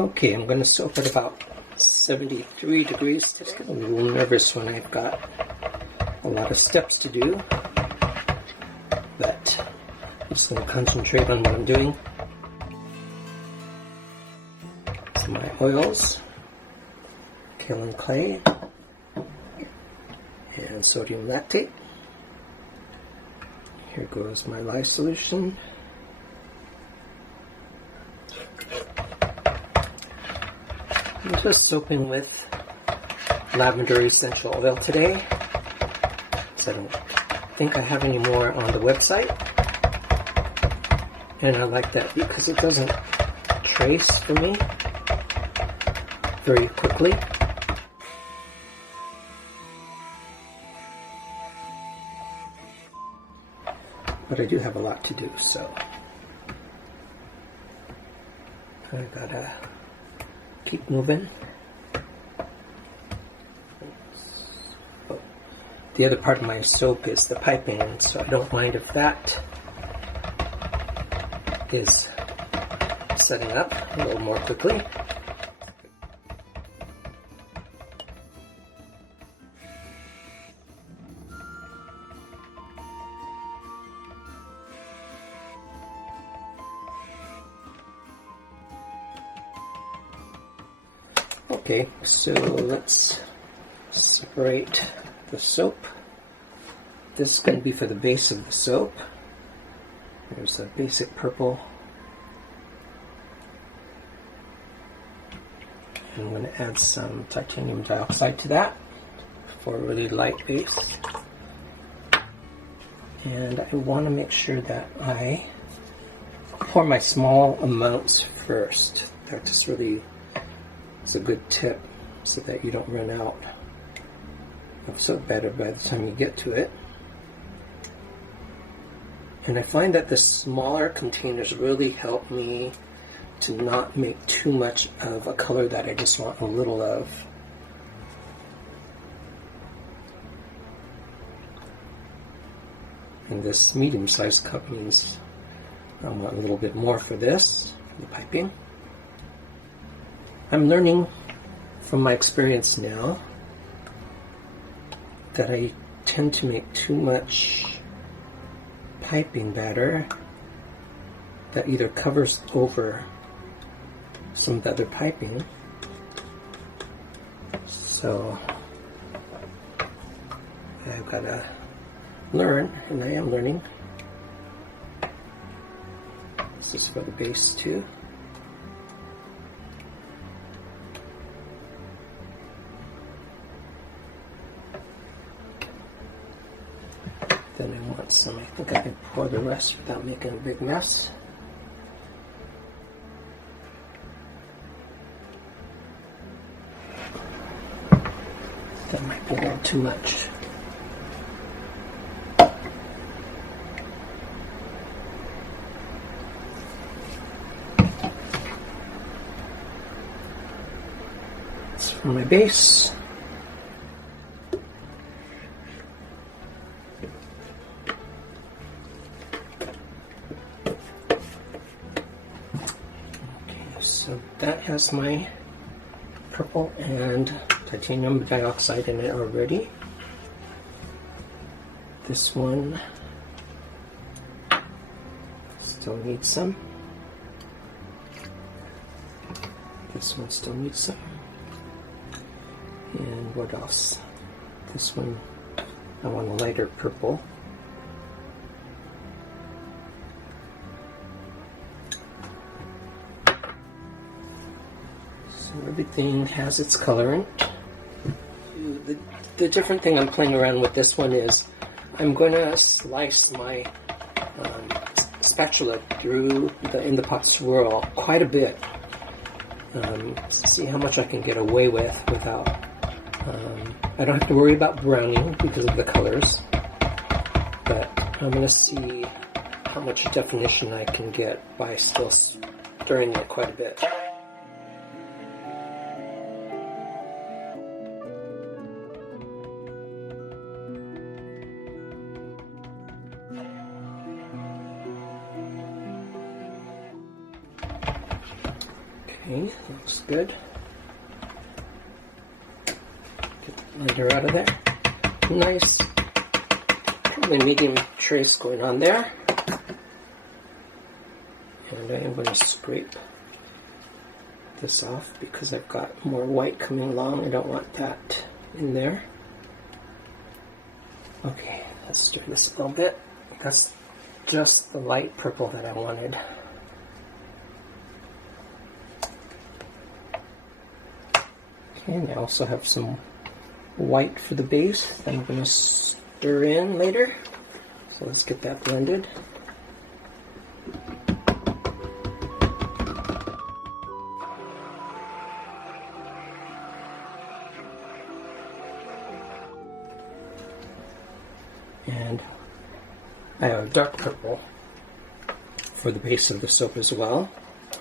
Okay, I'm going to soap at about 73 degrees. Just get a little nervous when I've got a lot of steps to do, but I'm just going to concentrate on what I'm doing. So my oils, kaolin clay, and sodium lactate. Here goes my lye solution. I'm just soaping with lavender essential oil today, so I don't think I have any more on the website. And I like that because it doesn't trace for me very quickly. But I do have a lot to do, so I gotta keep moving. The other part of my soap is the piping, so I don't mind if that is setting up a little more quickly. Okay, so let's separate the soap. This is going to be for the base of the soap. There's a basic purple. And I'm going to add some titanium dioxide to that for a really light base. And I want to make sure that I pour my small amounts first. That just really is a good tip so that you don't run out of soap batter by the time you get to it. And I find that the smaller containers really help me to not make too much of a color that I just want a little of. And this medium-sized cup means I want a little bit more for this, for the piping. I'm learning from my experience now that I tend to make too much piping batter that either covers over some of the other piping. So I've got to learn, and I am learning. This is for the base too. Then I want some, I think I can pour the rest without making a big mess. That might be a little too much. That's for my base. So that has my purple and titanium dioxide in it already. This one still needs some. This one still needs some. And what else? This one, I want a lighter purple. Everything has its colorant. The different thing I'm playing around with this one is I'm going to slice my spatula through the in the pot swirl quite a bit to see how much I can get away with without. I don't have to worry about browning because of the colors, but I'm going to see how much definition I can get by still stirring it quite a bit. Okay, looks good. Get the blender out of there. Nice, probably medium trace going on there. And I am going to scrape this off because I've got more white coming along. I don't want that in there. Okay, let's stir this a little bit. That's just the light purple that I wanted. Okay, and I also have some white for the base that I'm going to stir in later. So let's get that blended. And I have a dark purple for the base of the soap as well,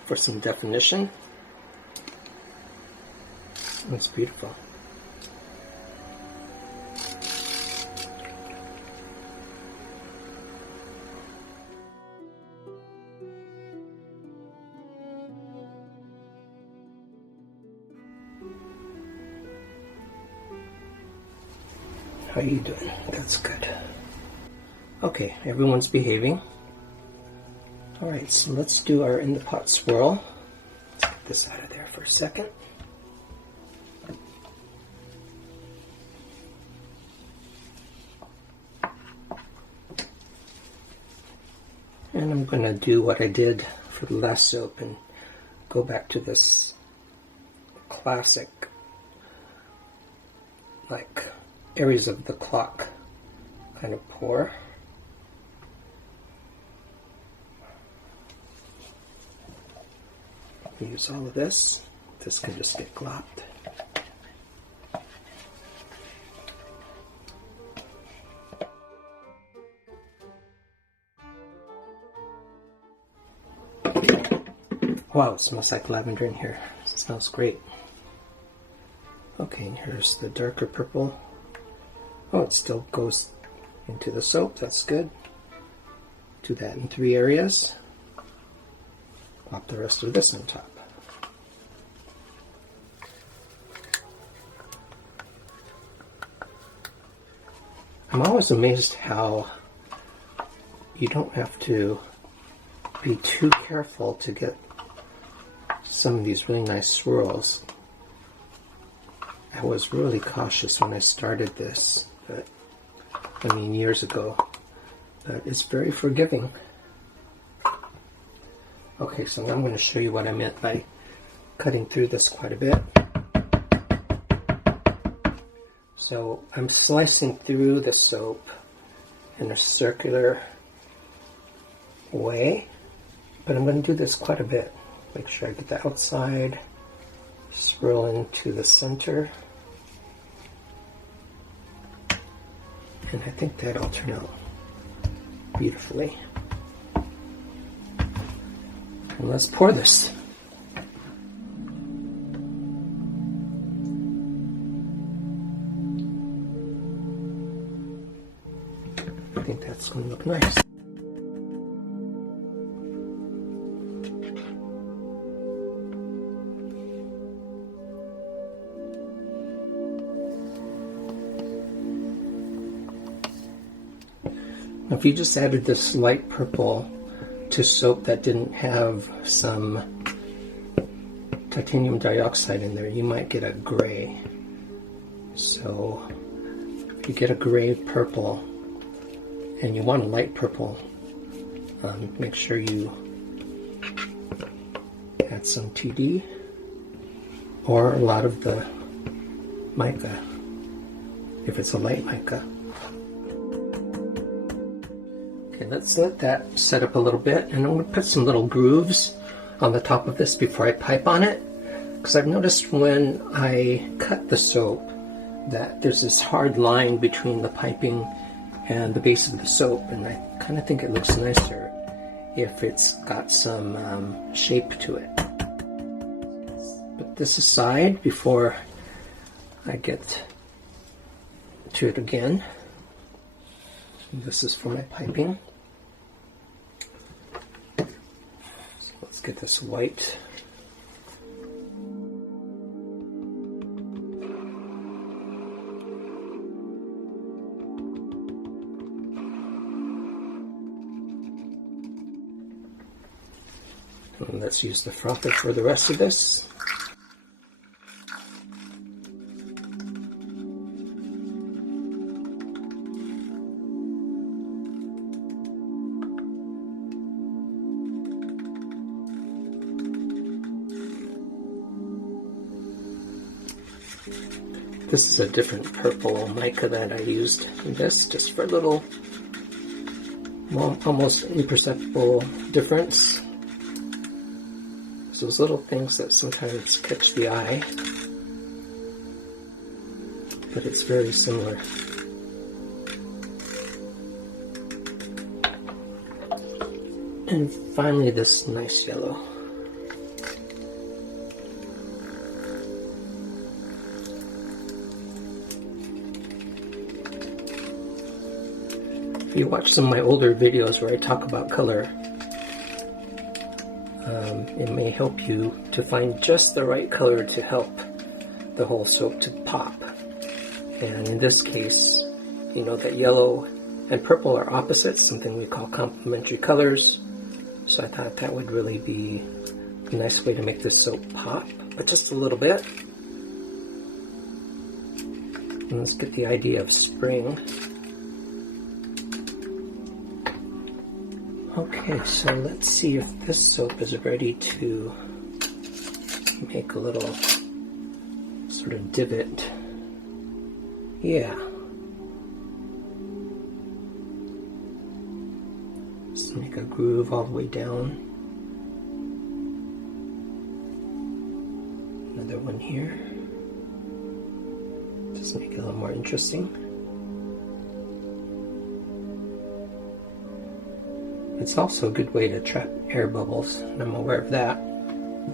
for some definition. That's beautiful. How are you doing? That's good. Okay, everyone's behaving. Alright, so let's do our in the pot swirl. Let's get this out of there for a second. And I'm going to do what I did for the last soap and go back to this classic, like, areas of the clock kind of pour. Use all of this. This can just get glopped. Wow, it smells like lavender in here. It smells great. Okay, and here's the darker purple. Oh, it still goes into the soap. That's good. Do that in 3 areas. Pop the rest of this on top. I'm always amazed how you don't have to be too careful to get some of these really nice swirls. I was really cautious when I started this, but I mean years ago, but it's very forgiving. Okay, so now I'm going to show you what I meant by cutting through this quite a bit. So I'm slicing through the soap in a circular way, but I'm going to do this quite a bit. Make sure I get the outside, swirl into the center, and I think that'll turn out beautifully. And let's pour this. I think that's going to look nice. Now, if you just added this light purple to soap that didn't have some titanium dioxide in there, you might get a gray. So if you get a gray purple and you want a light purple, make sure you add some TD or a lot of the mica if it's a light mica. Okay, let's let that set up a little bit, and I'm going to put some little grooves on the top of this before I pipe on it, because I've noticed when I cut the soap that there's this hard line between the piping and the base of the soap, and I kind of think it looks nicer if it's got some shape to it. Put this aside before I get to it again. This is for my piping. So let's get this white And let's use the frother for the rest of this. This is a different purple mica that I used in this, just for a little, well, almost imperceptible difference. Those little things that sometimes catch the eye, but it's very similar. And finally, this nice yellow. If you watch some of my older videos where I talk about color, it may help you to find just the right color to help the whole soap to pop. And in this case, you know that yellow and purple are opposites, something we call complementary colors. So I thought that would really be a nice way to make this soap pop, but just a little bit. And let's get the idea of spring. Okay, so let's see if this soap is ready to make a little sort of divot. Yeah. Let's make a groove all the way down. Another one here. Just make it a little more interesting. It's also a good way to trap air bubbles, and I'm aware of that.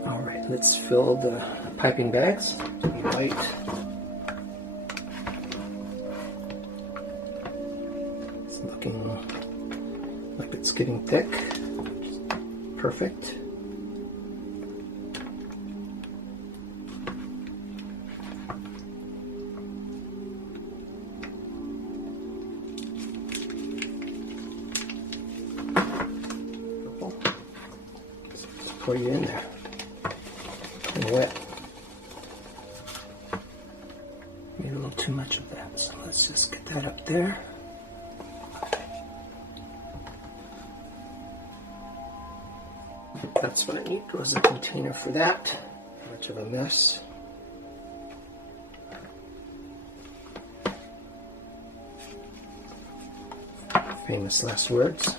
Alright, let's fill the piping bags to be light. It's looking like it's getting thick. Perfect. Pour you in there. And wet. Made a little too much of that, so let's just get that up there. That's what I need, was a container for that. Much of a mess. Famous last words.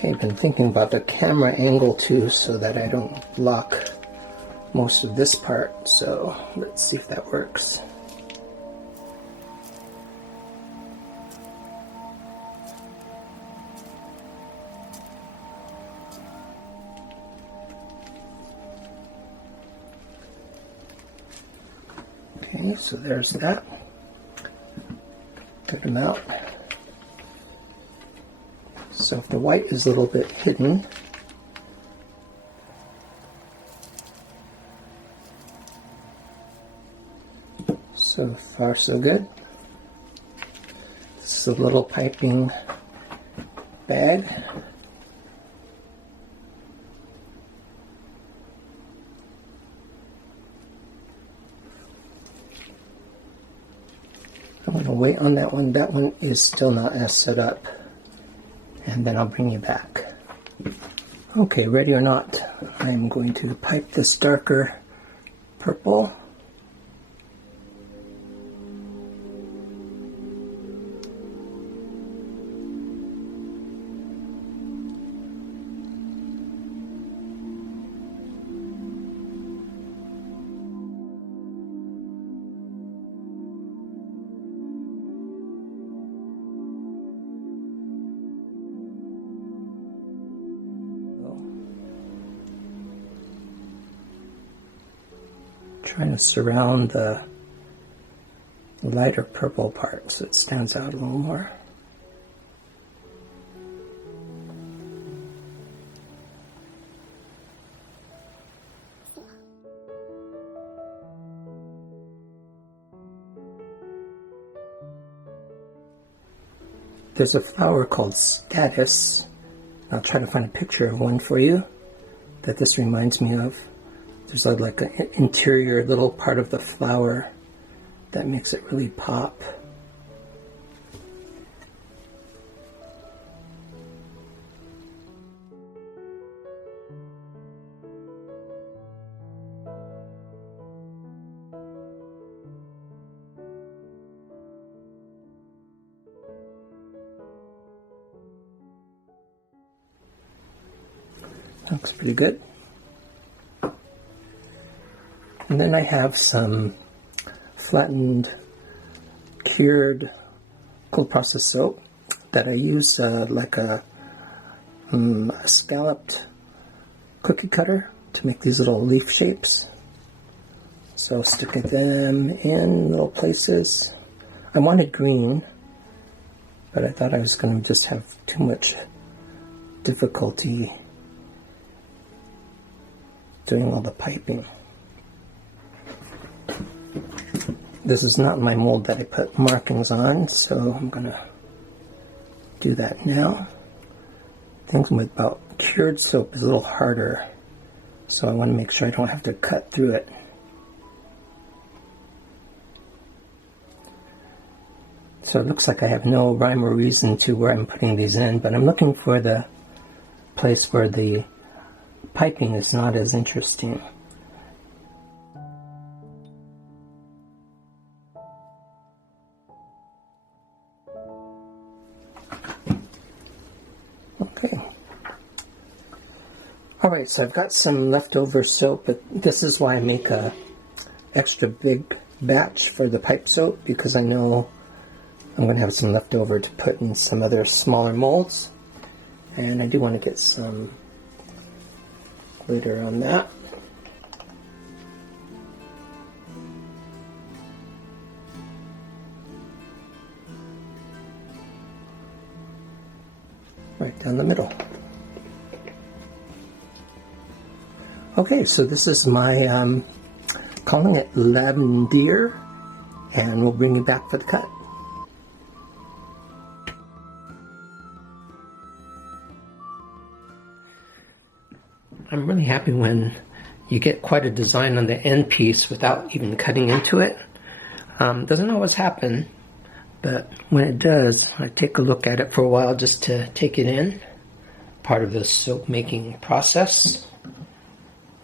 I've been thinking about the camera angle too, so that I don't block most of this part, so let's see if that works. Okay, so there's that. Cut them out. So if the white is a little bit hidden, so far so good. This is a little piping bag. I'm going to wait on that one. That one is still not as set up. And then I'll bring you back. Okay, ready or not, I'm going to pipe this darker purple. Trying to surround the lighter purple part so it stands out a little more. There's a flower called Status. I'll try to find a picture of one for you that this reminds me of. There's like an interior little part of the flower that makes it really pop. Looks pretty good. And then I have some flattened, cured, cold process soap that I use like a scalloped cookie cutter to make these little leaf shapes. So sticking them in little places. I wanted green, but I thought I was going to just have too much difficulty doing all the piping. This is not my mold that I put markings on, so I'm gonna do that now. Things with about cured soap is a little harder, so I want to make sure I don't have to cut through it. So it looks like I have no rhyme or reason to where I'm putting these in, but I'm looking for the place where the piping is not as interesting. Okay. Alright, so I've got some leftover soap, but this is why I make a extra big batch for the pipe soap, because I know I'm going to have some leftover to put in some other smaller molds. And I do want to get some glitter on that. Right down the middle. Okay, so this is my, calling it LavenDear, and we'll bring you back for the cut. I'm really happy when you get quite a design on the end piece without even cutting into it. Doesn't always happen, but when it does, I take a look at it for a while just to take it in. Part of the soap making process.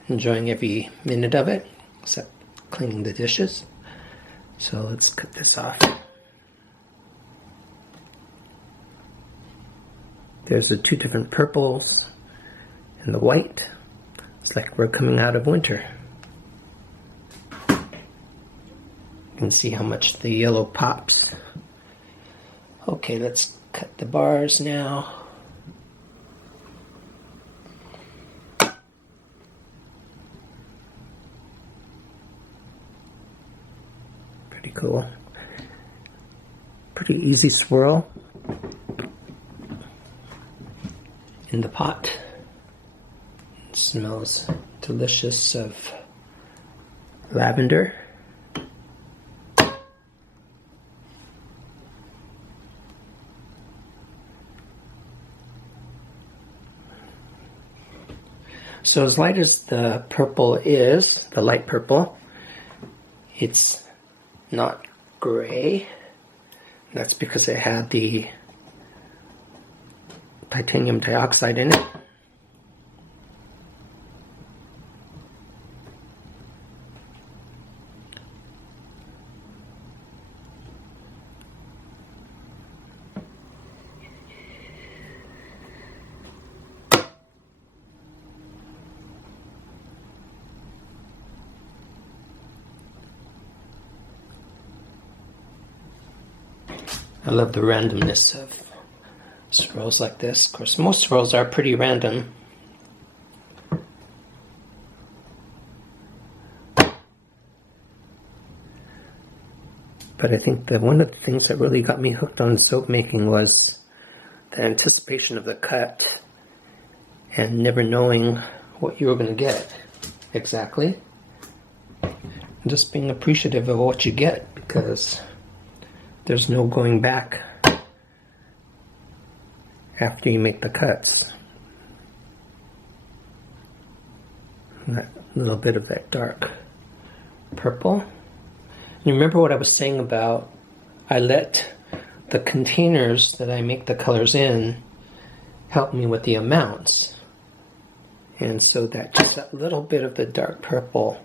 Enjoying every minute of it, except cleaning the dishes. So let's cut this off. There's the two different purples and the white. It's like we're coming out of winter. You can see how much the yellow pops. Okay, let's cut the bars now. Pretty cool. Pretty easy swirl in the pot. It smells delicious of lavender. So as light as the purple is, the light purple, it's not gray. That's because it had the titanium dioxide in it. I love the randomness of swirls like this. Of course, most swirls are pretty random. But I think that one of the things that really got me hooked on soap making was the anticipation of the cut and never knowing what you were going to get exactly. And just being appreciative of what you get, because there's no going back after you make the cuts. That little bit of that dark purple. You remember what I was saying about I let the containers that I make the colors in help me with the amounts. And so that just that little bit of the dark purple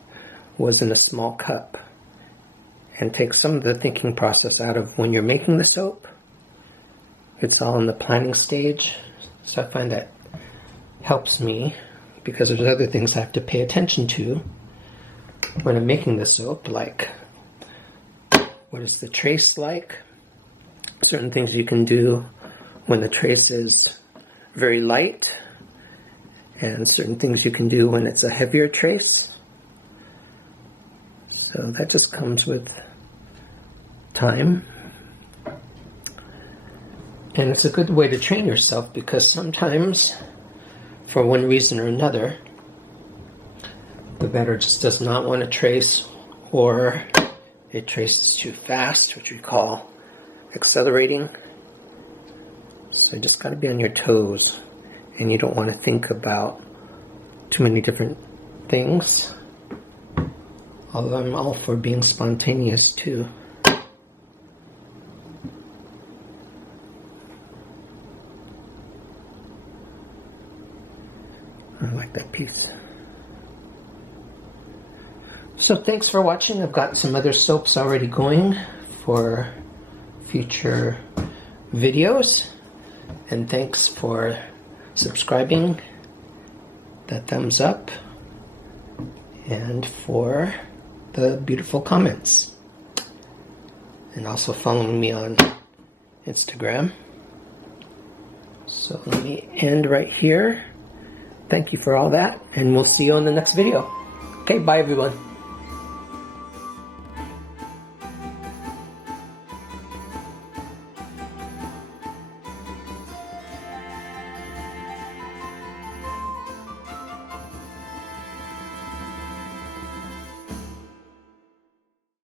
was in a small cup, and takes some of the thinking process out of when you're making the soap. It's all in the planning stage. So I find that helps me, because there's other things I have to pay attention to when I'm making the soap, like what is the trace like? Certain things you can do when the trace is very light, and certain things you can do when it's a heavier trace. So that just comes with time. And it's a good way to train yourself, because sometimes, for one reason or another, the batter just does not want to trace, or it traces too fast, which we call accelerating. So you just got to be on your toes, and you don't want to think about too many different things. Although I'm all for being spontaneous too. I like that piece. So thanks for watching. I've got some other soaps already going for future videos. And thanks for subscribing, that thumbs up, and for the beautiful comments. And also following me on Instagram. So let me end right here. Thank you for all that, and we'll see you on the next video. Okay, bye everyone.